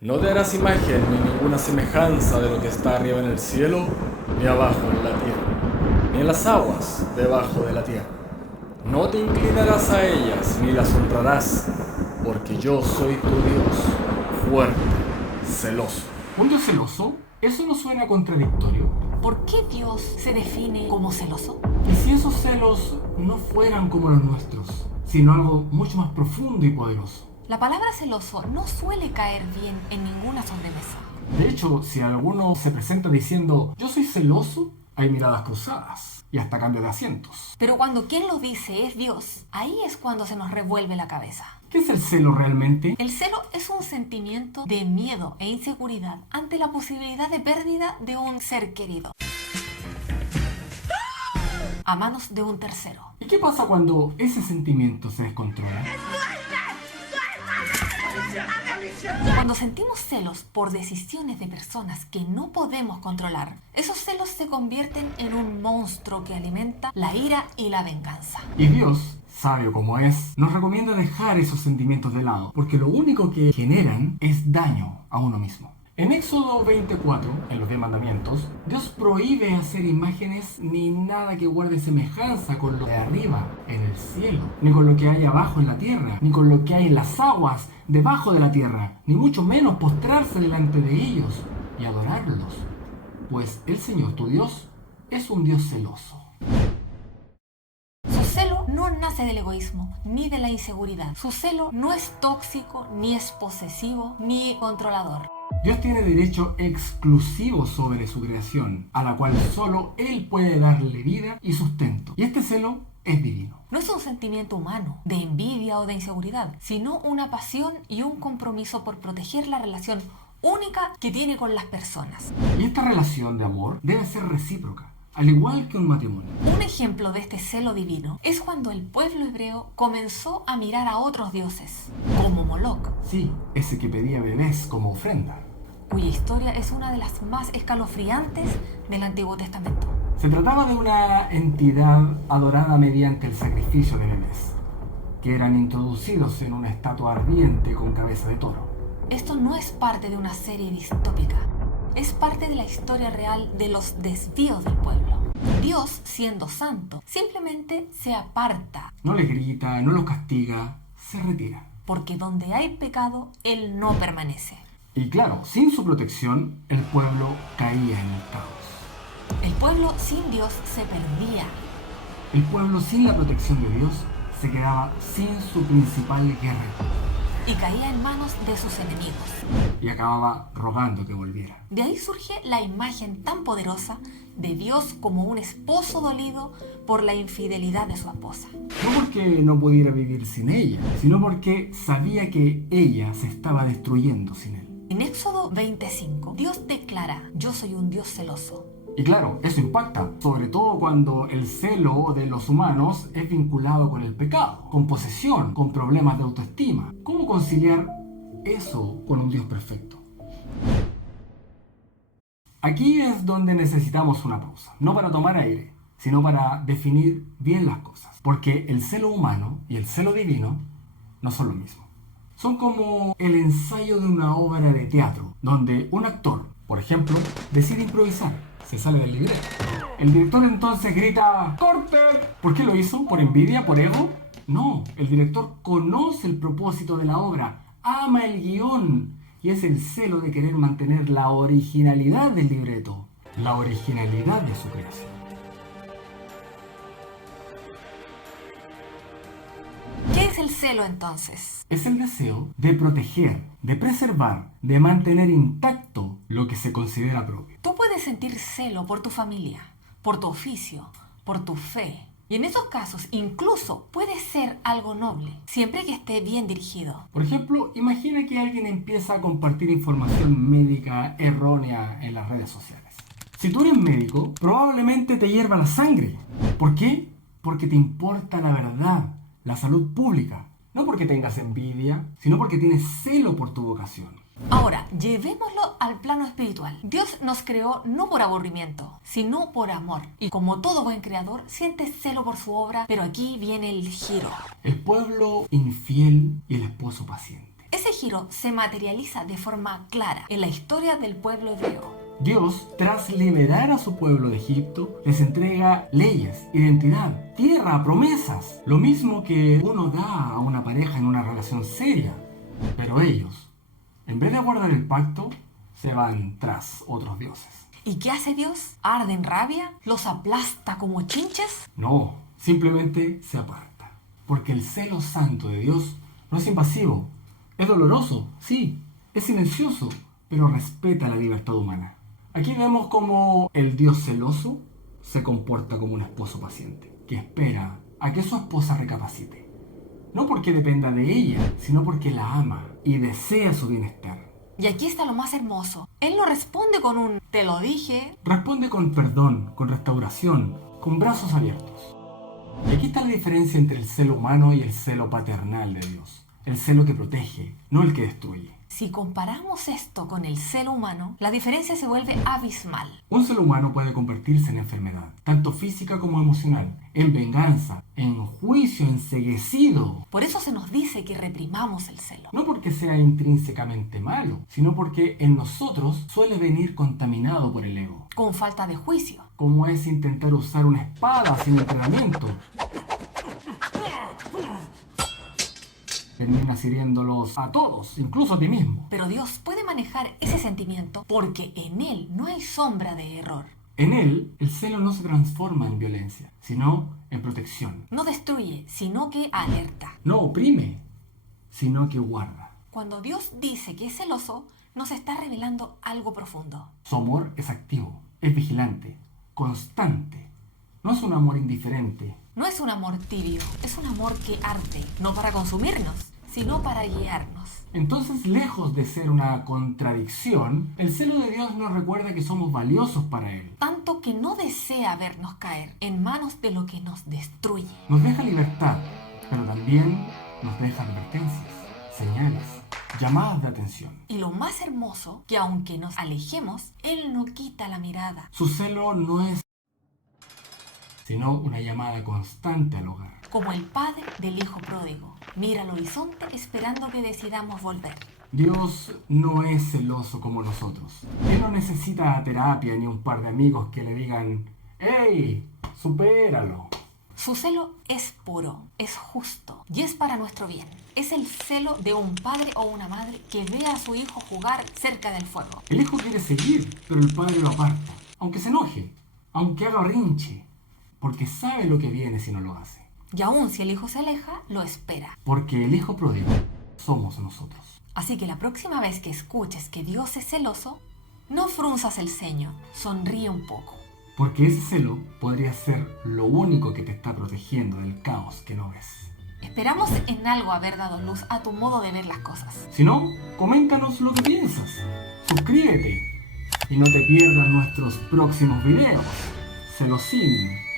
No te harás imagen ni ninguna semejanza de lo que está arriba en el cielo, ni abajo en la tierra, ni en las aguas debajo de la tierra. No te inclinarás a ellas, ni las honrarás, porque yo soy tu Dios, fuerte, celoso. ¿Un Dios celoso? ¿Eso no suena contradictorio? ¿Por qué Dios se define como celoso? ¿Y si esos celos no fueran como los nuestros, sino algo mucho más profundo y poderoso? La palabra celoso no suele caer bien en ninguna sobremesa. De hecho, si alguno se presenta diciendo yo soy celoso, hay miradas cruzadas y hasta cambio de asientos. Pero cuando quien lo dice es Dios, ahí es cuando se nos revuelve la cabeza. ¿Qué es el celo realmente? El celo es un sentimiento de miedo e inseguridad ante la posibilidad de pérdida de un ser querido a manos de un tercero. ¿Y qué pasa cuando ese sentimiento se descontrola? Cuando sentimos celos por decisiones de personas que no podemos controlar, esos celos se convierten en un monstruo que alimenta la ira y la venganza. Y Dios, sabio como es, nos recomienda dejar esos sentimientos de lado, porque lo único que generan es daño a uno mismo. En Éxodo 24, en los 10 mandamientos, Dios prohíbe hacer imágenes ni nada que guarde semejanza con lo de arriba en el cielo, ni con lo que hay abajo en la tierra, ni con lo que hay en las aguas debajo de la tierra, ni mucho menos postrarse delante de ellos y adorarlos, pues el Señor tu Dios es un Dios celoso. Su celo no nace del egoísmo ni de la inseguridad. Su celo no es tóxico, ni es posesivo, ni controlador. Dios tiene derecho exclusivo sobre su creación, a la cual solo Él puede darle vida y sustento. Y este celo es divino. No es un sentimiento humano de envidia o de inseguridad, sino una pasión y un compromiso por proteger la relación única que tiene con las personas. Y esta relación de amor debe ser recíproca, al igual que un matrimonio. Un ejemplo de este celo divino es cuando el pueblo hebreo comenzó a mirar a otros dioses, como Moloch, Sí, ese que pedía bebés como ofrenda. cuya historia es una de las más escalofriantes del Antiguo Testamento. Se trataba de una entidad adorada mediante el sacrificio de bebés, que eran introducidos en una estatua ardiente con cabeza de toro. Esto no es parte de una serie distópica, es parte de la historia real de los desvíos del pueblo. Dios, siendo santo, simplemente se aparta, No les grita, no los castiga, se retira. porque donde hay pecado, Él no permanece. Y claro, sin su protección, el pueblo caía en el caos. El pueblo sin Dios se perdía. El pueblo sin la protección de Dios se quedaba sin su principal guerrero Y caía en manos de sus enemigos. y acababa rogando que volviera. De ahí surge la imagen tan poderosa de Dios como un esposo dolido por la infidelidad de su esposa. No porque no pudiera vivir sin ella, sino porque sabía que ella se estaba destruyendo sin él. En Éxodo 25, Dios declara: yo soy un Dios celoso. Y claro, eso impacta, sobre todo cuando el celo de los humanos es vinculado con el pecado, con posesión, con problemas de autoestima. ¿Cómo conciliar eso con un Dios perfecto? Aquí es donde necesitamos una pausa, no para tomar aire, sino para definir bien las cosas, porque el celo humano y el celo divino no son lo mismo. Son como el ensayo de una obra de teatro, donde un actor, por ejemplo, decide improvisar, se sale del libreto. El director entonces grita ¡corte! ¿Por qué lo hizo? ¿Por envidia? ¿Por ego? No, el director conoce el propósito de la obra, ama el guión, y es el celo de querer mantener la originalidad del libreto, la originalidad de su creación. ¿Qué es el celo entonces? Es el deseo de proteger, de preservar, de mantener intacto lo que se considera propio. Tú puedes sentir celo por tu familia, por tu oficio, por tu fe. Y en esos casos incluso puede ser algo noble, siempre que esté bien dirigido. Por ejemplo, imagina que alguien empieza a compartir información médica errónea en las redes sociales. Si tú eres médico, probablemente te hierva la sangre. ¿Por qué? Porque te importa la verdad, la salud pública. No porque tengas envidia, sino porque tienes celo por tu vocación. Ahora, llevémoslo al plano espiritual. Dios nos creó no por aburrimiento, sino por amor. Y como todo buen creador, siente celo por su obra, pero aquí viene el giro. El pueblo infiel y el esposo paciente. Ese giro se materializa de forma clara en la historia del pueblo hebreo. Dios, tras liberar a su pueblo de Egipto, les entrega leyes, identidad, tierra, promesas. Lo mismo que uno da a una pareja en una relación seria. Pero ellos, en vez de guardar el pacto, se van tras otros dioses. ¿Y qué hace Dios? ¿Arde en rabia? ¿Los aplasta como chinches? No, simplemente se aparta. Porque el celo santo de Dios no es invasivo. Es doloroso, sí. Es silencioso, pero respeta la libertad humana. Aquí vemos cómo el Dios celoso se comporta como un esposo paciente, que espera a que su esposa recapacite. No porque dependa de ella, sino porque la ama y desea su bienestar. Y aquí está lo más hermoso. Él no responde con un "te lo dije". Responde con perdón, con restauración, con brazos abiertos. Y aquí está la diferencia entre el celo humano y el celo paternal de Dios. El celo que protege, no el que destruye. Si comparamos esto con el celo humano, la diferencia se vuelve abismal. Un celo humano puede convertirse en enfermedad, tanto física como emocional, en venganza, en juicio enceguecido. Por eso se nos dice que reprimamos el celo. No porque sea intrínsecamente malo, sino porque en nosotros suele venir contaminado por el ego. Con falta de juicio. Como es intentar usar una espada sin entrenamiento. Terminas hiriéndolos a todos, incluso a ti mismo. Pero Dios puede manejar ese sentimiento porque en Él no hay sombra de error. En Él, el celo no se transforma en violencia, sino en protección. No destruye, sino que alerta. No oprime, sino que guarda. Cuando Dios dice que es celoso, nos está revelando algo profundo. Su amor es activo, es vigilante, constante. No es un amor indiferente. No es un amor tibio, es un amor que arde, no para consumirnos, sino para guiarnos. Entonces, lejos de ser una contradicción, el celo de Dios nos recuerda que somos valiosos para Él. Tanto que no desea vernos caer en manos de lo que nos destruye. Nos deja libertad, pero también nos deja advertencias, señales, llamadas de atención. Y lo más hermoso, que aunque nos alejemos, Él no quita la mirada. Su celo no es sino una llamada constante al hogar. Como el padre del hijo pródigo, mira al horizonte esperando que decidamos volver. Dios no es celoso como nosotros. Él no necesita terapia ni un par de amigos que le digan ¡Ey! ¡Supéralo! Su celo es puro, es justo y es para nuestro bien. Es el celo de un padre o una madre que ve a su hijo jugar cerca del fuego. El hijo quiere seguir, pero el padre lo aparta. Aunque se enoje, aunque haga rinche, porque sabe lo que viene si no lo hace. Y aun si el hijo se aleja, lo espera. Porque el hijo pródigo somos nosotros. Así que la próxima vez que escuches que Dios es celoso, no frunzas el ceño, sonríe un poco. Porque ese celo podría ser lo único que te está protegiendo del caos que no ves. Esperamos en algo haber dado luz a tu modo de ver las cosas. Si no, coméntanos lo que piensas. Suscríbete y no te pierdas nuestros próximos videos. Celosín.